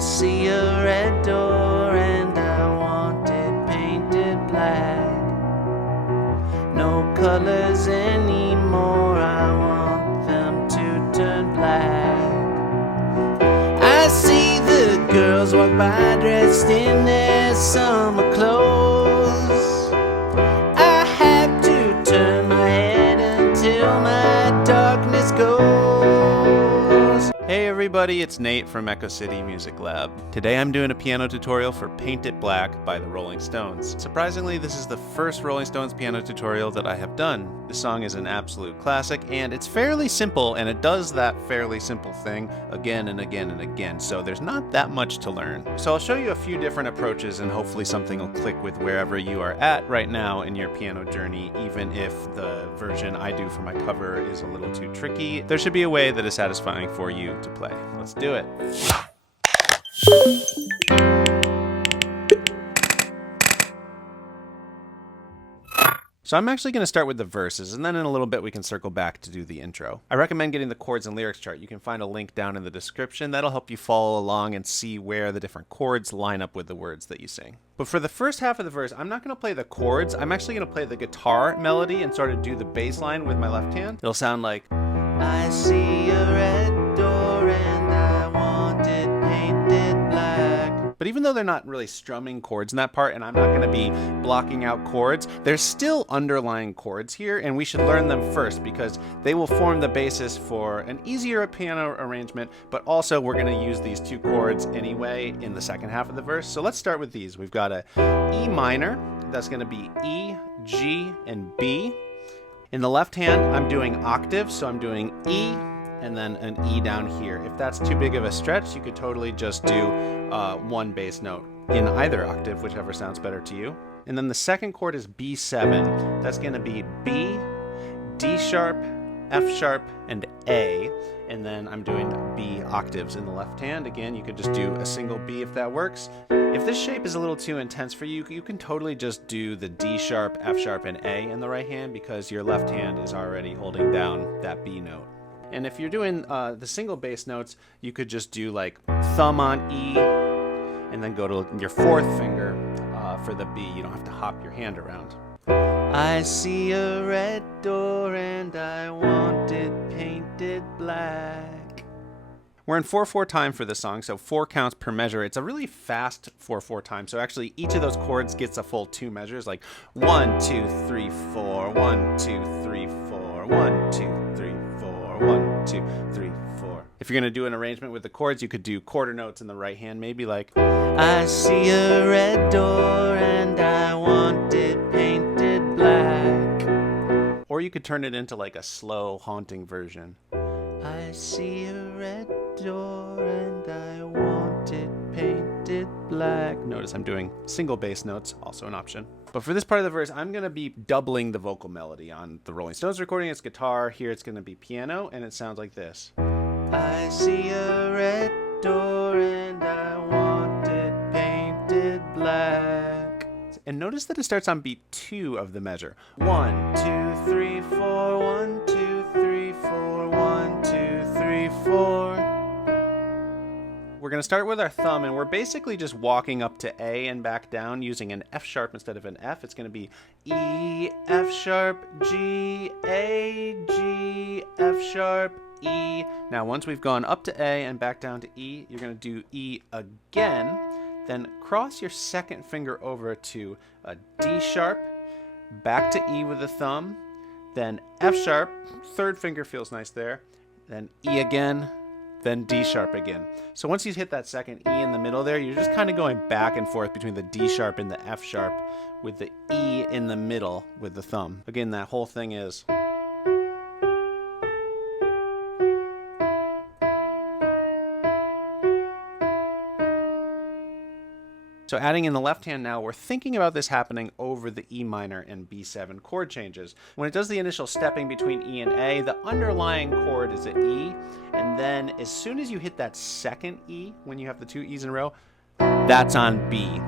see a red door and I want it painted black. No colors anymore, I want them to turn black. I see the girls walk by dressed in their summer clothes. I have to turn my head until my darkness goes. Hey everybody, it's Nate from Echo City Music Lab. Today I'm doing a piano tutorial for Paint It Black by the Rolling Stones. Surprisingly, this is the first Rolling Stones piano tutorial that I have done. This song is an absolute classic, and it's fairly simple, and it does that fairly simple thing again and again and again, so there's not that much to learn. So I'll show you a few different approaches, and hopefully something will click with wherever you are at right now in your piano journey, even if the version I do for my cover is a little too tricky. There should be a way that is satisfying for you to play. Let's do it. So I'm actually going to start with the verses, and then in a little bit we can circle back to do the intro. I recommend getting the chords and lyrics chart. You can find a link down in the description. That'll help you follow along and see where the different chords line up with the words that you sing. But for the first half of the verse, I'm not going to play the chords. I'm actually going to play the guitar melody and sort of do the bass line with my left hand. It'll sound like, I see a red door and I want it painted black. But even though they're not really strumming chords in that part, and I'm not going to be blocking out chords, there's still underlying chords here, and we should learn them first because they will form the basis for an easier piano arrangement, but also we're going to use these two chords anyway in the second half of the verse. So let's start with these. We've got a E minor, that's going to be E, G, and B. In the left hand, I'm doing octaves, so I'm doing E, and then an E down here. If that's too big of a stretch, you could totally just do one bass note in either octave, whichever sounds better to you. And then the second chord is B7. That's going to be B, D sharp, F sharp, and A. And then I'm doing B octaves in the left hand. Again, you could just do a single B if that works. If this shape is a little too intense for you, you can totally just do the D sharp, F sharp, and A in the right hand because your left hand is already holding down that B note. And if you're doing the single bass notes, you could just do like thumb on E and then go to your fourth finger for the B. You don't have to hop your hand around. I see a red door and I want it painted black. We're in 4/4 time for this song, so 4 counts per measure. It's a really fast 4/4 time, so actually each of those chords gets a full 2 measures, like 1, 2, 3, 4, 1, 2, 3, 4, 1, 2, 3, 4, 1, 2, 3, 4. If you're going to do an arrangement with the chords, you could do quarter notes in the right hand, maybe like, I see a red door and I want it painted black. Or you could turn it into like a slow, haunting version. I see a red door and I want it painted black. Notice I'm doing single bass notes, also an option. But for this part of the verse, I'm going to be doubling the vocal melody. On the Rolling Stones recording, it's guitar. Here it's going to be piano, and it sounds like this. I see a red door and I want it painted black. And notice that it starts on beat 2 of the measure. 1, 2, 3, 4, 1, 2, 3, 4, 1, 2, 3, 4. We're going to start with our thumb, and we're basically just walking up to A and back down using an F sharp instead of an F. It's going to be E, F sharp, G, A, G, F sharp, E. Now once we've gone up to A and back down to E, you're going to do E again. Then cross your second finger over to a D sharp, back to E with the thumb, then F sharp, third finger feels nice there, then E again, then D sharp again. So once you hit that second E in the middle there, you're just kind of going back and forth between the D sharp and the F sharp with the E in the middle with the thumb. Again, that whole thing is. So adding in the left hand now, we're thinking about this happening over the E minor and B7 chord changes. When it does the initial stepping between E and A, the underlying chord is an E, and then as soon as you hit that second E, when you have the 2 E's in a row, that's on B.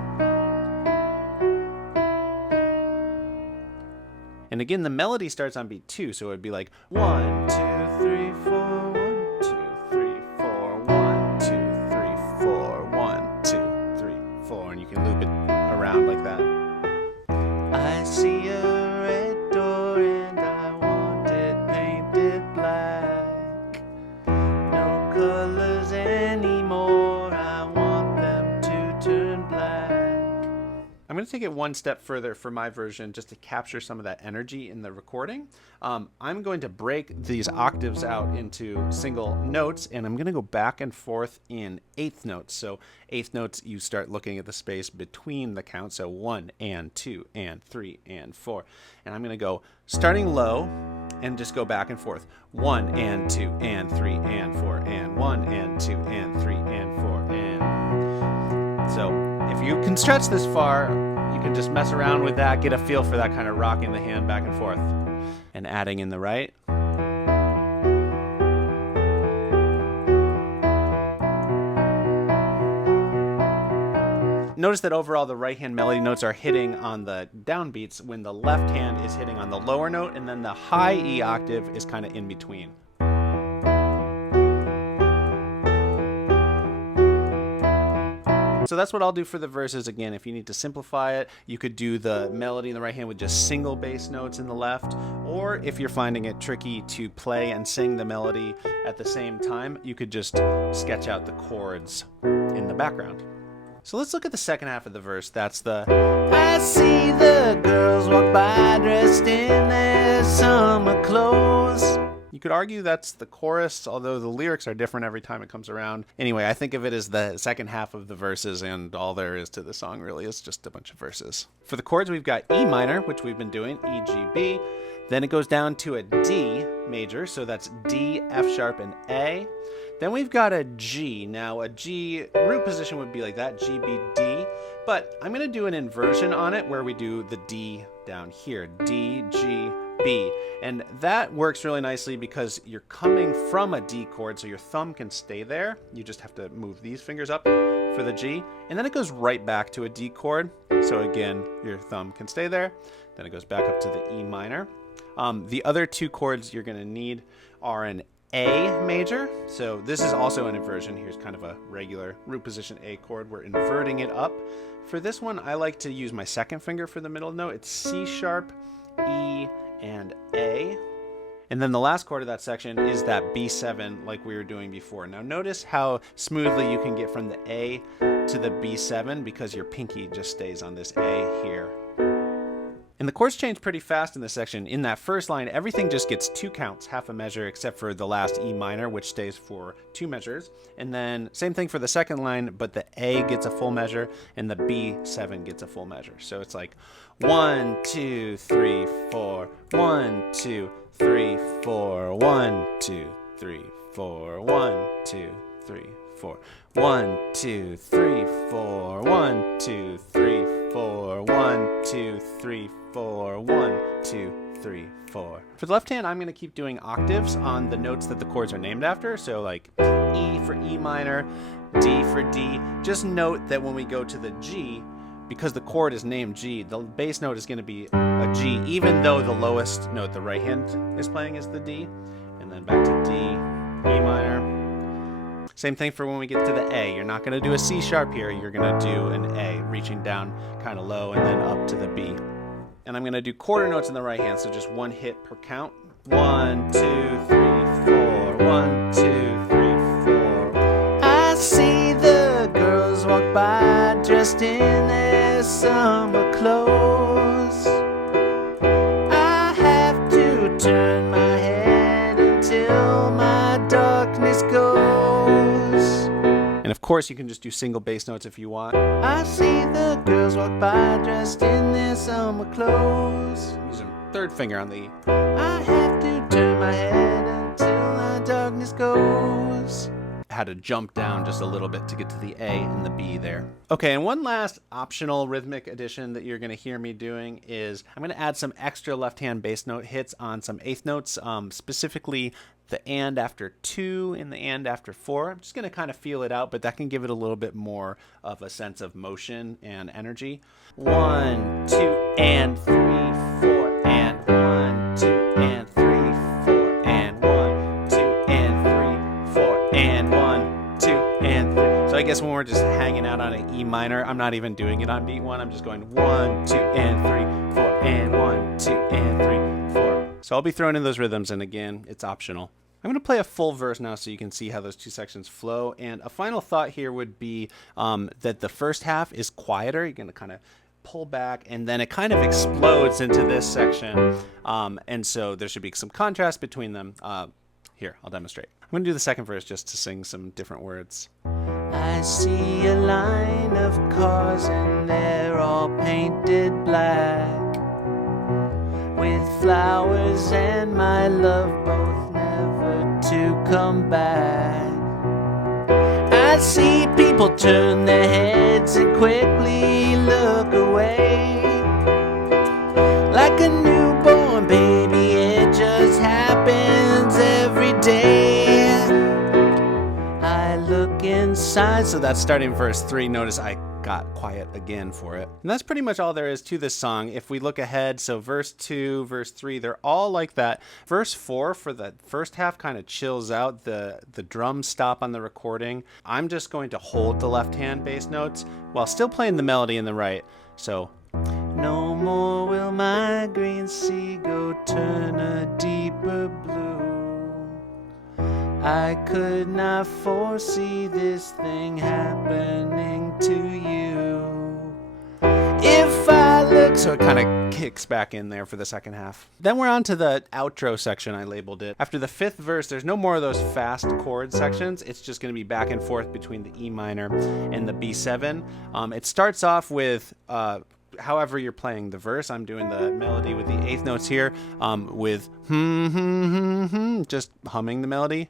And again, the melody starts on beat 2, so it would be like 1, 2, 3, 4, 1, 2, 3, 4, 1, 2, 3, 4, 1. going to take it one step further for my version just to capture some of that energy in the recording. I'm going to break these octaves out into single notes, and I'm going to go back and forth in eighth notes. So eighth notes, you start looking at the space between the counts. So 1 and 2 and 3 and 4. And I'm going to go starting low and just go back and forth. 1 and 2 and 3 and 4 and 1 and 2 and 3 and 4 and... So if you can stretch this far, you can just mess around with that, get a feel for that kind of rocking the hand back and forth and adding in the right. Notice that overall the right hand melody notes are hitting on the downbeats when the left hand is hitting on the lower note, and then the high E octave is kind of in between. So that's what I'll do for the verses. Again, if you need to simplify it, you could do the melody in the right hand with just single bass notes in the left, or if you're finding it tricky to play and sing the melody at the same time, you could just sketch out the chords in the background. So let's look at the second half of the verse. That's the I see the girls walk by dressed in their summer clothes. You could argue that's the chorus, although the lyrics are different every time it comes around. Anyway, I think of it as the second half of the verses, and all there is to the song really is just a bunch of verses. For the chords, we've got E minor, which we've been doing, E, G, B. Then it goes down to a D major, so that's D, F sharp, and A. Then we've got a G. Now a G root position would be like that, G, B, D. But I'm going to do an inversion on it where we do the D down here, D, G, B. And that works really nicely because you're coming from a D chord, so your thumb can stay there. You just have to move these fingers up for the G. And then it goes right back to a D chord. So again, your thumb can stay there. Then it goes back up to the E minor. The other two chords you're going to need are an A major. So this is also an inversion. Here's kind of a regular root position A chord. We're inverting it up. For this one, I like to use my second finger for the middle note. It's C sharp, E, and A. And then the last chord of that section is that B7 like we were doing before. Now notice how smoothly you can get from the A to the B7 because your pinky just stays on this A here. And the chords change pretty fast in this section. In that first line, everything just gets 2 counts, half a measure, except for the last E minor, which stays for 2 measures. And then same thing for the second line, but the A gets a full measure and the B7 gets a full measure. So it's like 1, 2, 3, 4, 1, 2, 3, 4, 1, 2, 3, 4, 1, 2, 3, 4, 1, 2, 3, 4, 1, 2, 3, 4, 1, 2, 3, 4, 1, 2, 3, 4. For the left hand, I'm going to keep doing octaves on the notes that the chords are named after. So like E for E minor, D for D. Just note that when we go to the G, because the chord is named G, the bass note is going to be a G, even though the lowest note the right hand is playing is the D. And then back to D, E minor. Same thing for when we get to the A. You're not going to do a C sharp here. You're going to do an A, reaching down kind of low and then up to the B. And I'm going to do quarter notes in the right hand, so just one hit per count. 1, 2, 3, 4. 1, 2, 3, 4. I see the girls walk by dressed in their summer clothes. I have to turn my head until my darkness goes. And of course, you can just do single bass notes if you want. I see the girls walk by dressed in their summer clothes. Use a third finger on the E. I have to turn my head until the darkness goes. I had to jump down just a little bit to get to the A and the B there. Okay, and one last optional rhythmic addition that you're going to hear me doing is I'm going to add some extra left-hand bass note hits on some eighth notes, specifically the and after 2 and the and after 4. I'm just going to kind of feel it out, but that can give it a little bit more of a sense of motion and energy. 1, 2, and 3, 4, and 1, 2, and 3, 4, and 1, 2, and 3, 4, and 1, 2, and 3. So I guess when we're just hanging out on an E minor, I'm not even doing it on beat 1. I'm just going 1, 2, and 3, 4, and 1, 2, and 3, 4. So I'll be throwing in those rhythms, and again, it's optional. I'm going to play a full verse now so you can see how those two sections flow. And a final thought here would be that the first half is quieter. You're going to kind of pull back, and then it kind of explodes into this section. And so there should be some contrast between them. Here, I'll demonstrate. I'm going to do the second verse just to sing some different words. I see a line of cars and they're all painted black, with flowers and my love both never to come back. I see people turn their heads and quickly look away, like a newborn baby, it just happens every day. I look inside. So that's starting verse 3. Notice I got quiet again for it. And that's pretty much all there is to this song. If we look ahead, so verse 2, verse 3, they're all like that. Verse 4 for the first half kind of chills out. The drums stop on the recording. I'm just going to hold the left hand bass notes while still playing the melody in the right. So, no more will my green sea go turn a deeper blue. I could not foresee this thing happening to you. If I look... So it kind of kicks back in there for the second half. Then we're on to the outro section, I labeled it. After the fifth verse, there's no more of those fast chord sections. It's just going to be back and forth between the E minor and the B7. It starts off with... however you're playing the verse. I'm doing the melody with the eighth notes here, with just humming the melody.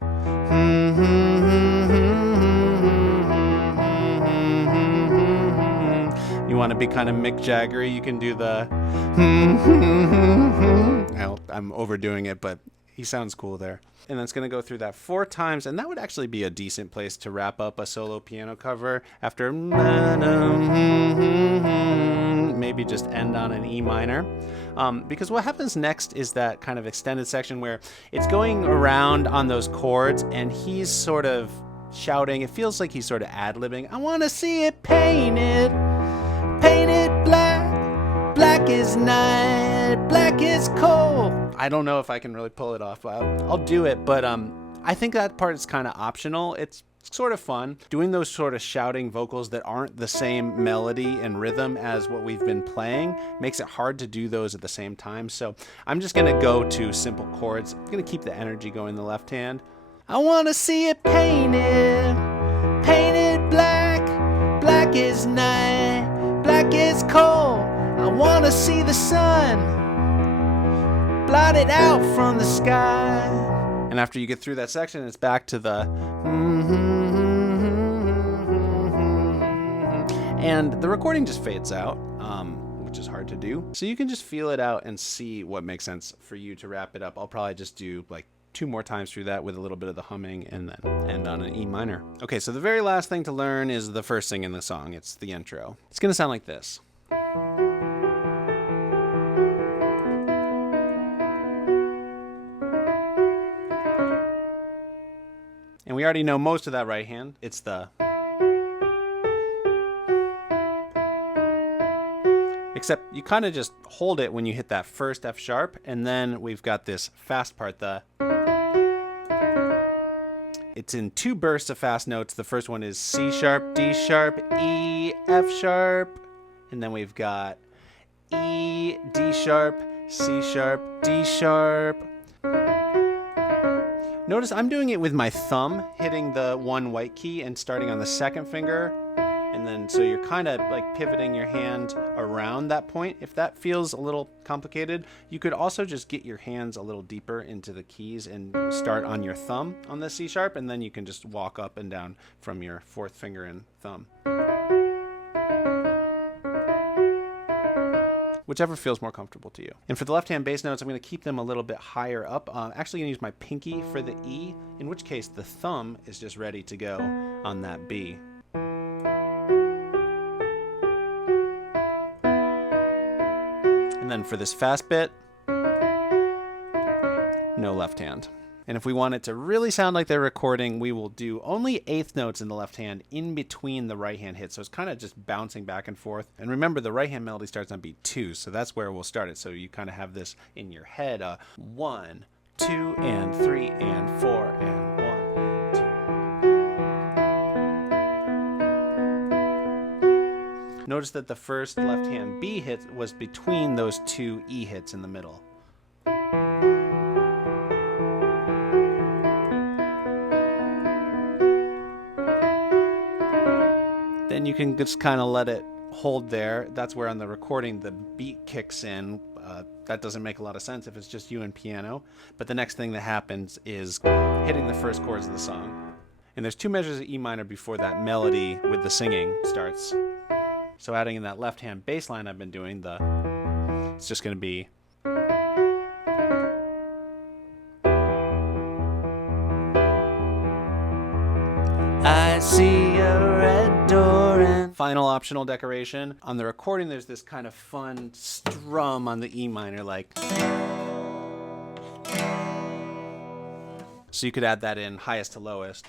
You want to be kind of Mick Jagger, you can do the I'm overdoing it, but he sounds cool there. And that's going to go through that 4 times, and that would actually be a decent place to wrap up a solo piano cover. After maybe just end on an E minor. Because what happens next is that kind of extended section where it's going around on those chords, and he's sort of shouting. It feels like he's sort of ad-libbing. I want to see it painted black. Black is night, black is cold. I don't know if I can really pull it off. I'll do it, but I think that part is kind of optional. It's sort of fun. Doing those sort of shouting vocals that aren't the same melody and rhythm as what we've been playing makes it hard to do those at the same time. So I'm just going to go to simple chords. I'm going to keep the energy going in the left hand. I want to see it painted black. Black is night, black is cold. I want to see the sun blotted out from the sky. And after you get through that section, it's back to the and the recording just fades out, which is hard to do. So you can just feel it out and see what makes sense for you to wrap it up. I'll probably just do like 2 more times through that with a little bit of the humming and then end on an E minor. Okay, so the very last thing to learn is the first thing in the song. It's the intro. It's gonna sound like this. And we already know most of that right hand. It's the... Except you kind of just hold it when you hit that first F sharp, and then we've got this fast part, the... It's in 2 bursts of fast notes. The first one is C sharp, D sharp, E, F sharp, and then we've got E, D sharp, C sharp, D sharp. Notice I'm doing it with my thumb hitting the 1 white key and starting on the 2nd finger. And then so you're kind of like pivoting your hand around that point. If that feels a little complicated, you could also just get your hands a little deeper into the keys and start on your thumb on the C sharp, and then you can just walk up and down from your 4th finger and thumb. Whichever feels more comfortable to you. And for the left-hand bass notes, I'm going to keep them a little bit higher up. Actually going to use my pinky for the E, in which case the thumb is just ready to go on that B. And then for this fast bit, no left hand. And if we want it to really sound like they're recording, we will do only 8th notes in the left hand in between the right hand hits. So it's kind of just bouncing back and forth. And remember, the right hand melody starts on beat 2, so that's where we'll start it. So you kind of have this in your head, 1, 2, and 3, and 4, and 1, and Notice that the first left hand B hit was between those two E hits in the middle. Then you can just kind of let it hold there. That's where on the recording the beat kicks in. That doesn't make a lot of sense if it's just you and piano. But the next thing that happens is hitting the first chords of the song. And there's two measures of E minor before that melody with the singing starts. So adding in that left hand bass line I've been doing, it's just going to be I see a red door and final optional decoration. On the recording there's this kind of fun strum on the E minor, like. So you could add that in highest to lowest.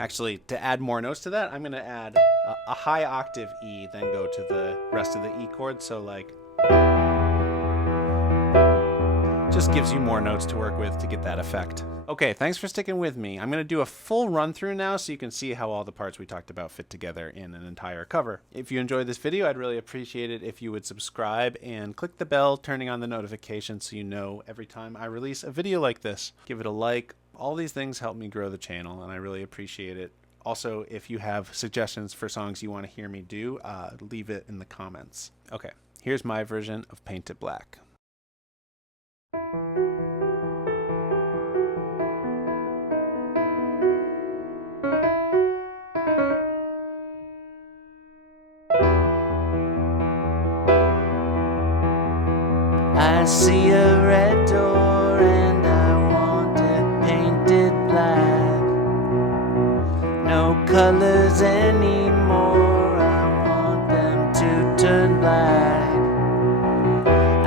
Actually, to add more notes to that, I'm going to add a high octave E, then go to the rest of the E chord. So like, just gives you more notes to work with to get that effect. Okay, thanks for sticking with me. I'm going to do a full run through now so you can see how all the parts we talked about fit together in an entire cover. If you enjoyed this video, I'd really appreciate it if you would subscribe and click the bell, turning on the notifications so you know every time I release a video like this. Give it a like. All these things help me grow the channel, and I really appreciate it. Also, if you have suggestions for songs you want to hear me do, leave it in the comments. Okay, here's my version of Paint It Black. I see a red door and I want it painted black. No colors anymore, I want them to turn black.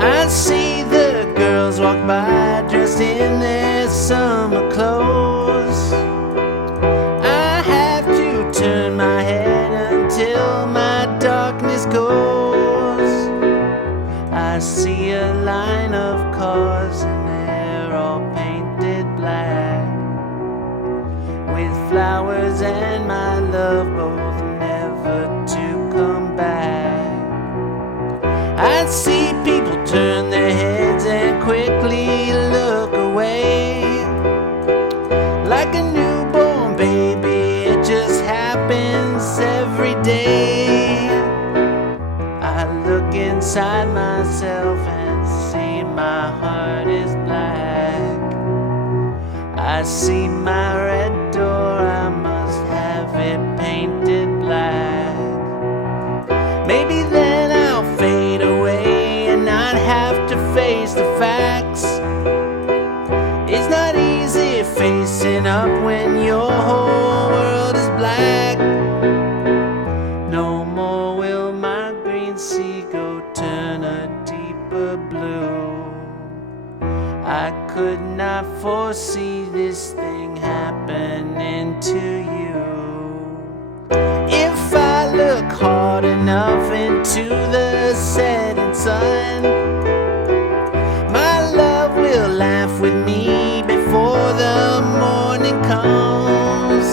I see the girls walk by dressed in their summer clothes. I have to turn my head until my darkness goes. I see a line of cars and they're all painted black, with flowers and my love both never to come back. I see people turn their heads and quickly look away, like a newborn baby, it just happens every day. I look inside myself and see my heart is black. I see my red door, I must have it painted black. Maybe then I'll fade away and not have to face the facts. It's not easy facing up when your whole world is black. No more will my green seagull turn a deeper blue. I could not foresee this thing happening to you. If I look hard enough into the setting sun, my love will laugh with me before the morning comes.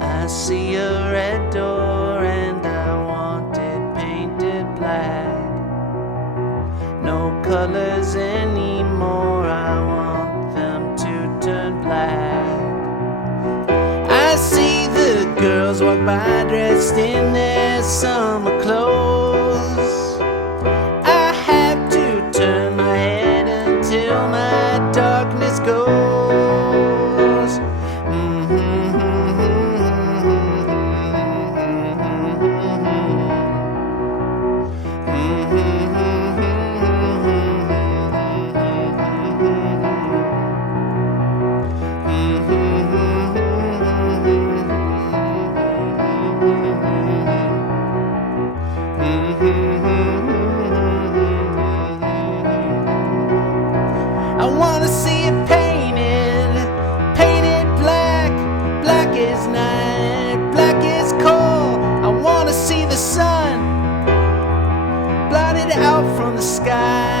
I see a red door and I want it painted black. No colors anymore, I want them to turn black. I see the girls walk by dressed in their summer clothes. I have to turn my head until my darkness goes. I wanna see it painted, painted black. Black is night, black is cold. I wanna see the sun blotted out from the sky.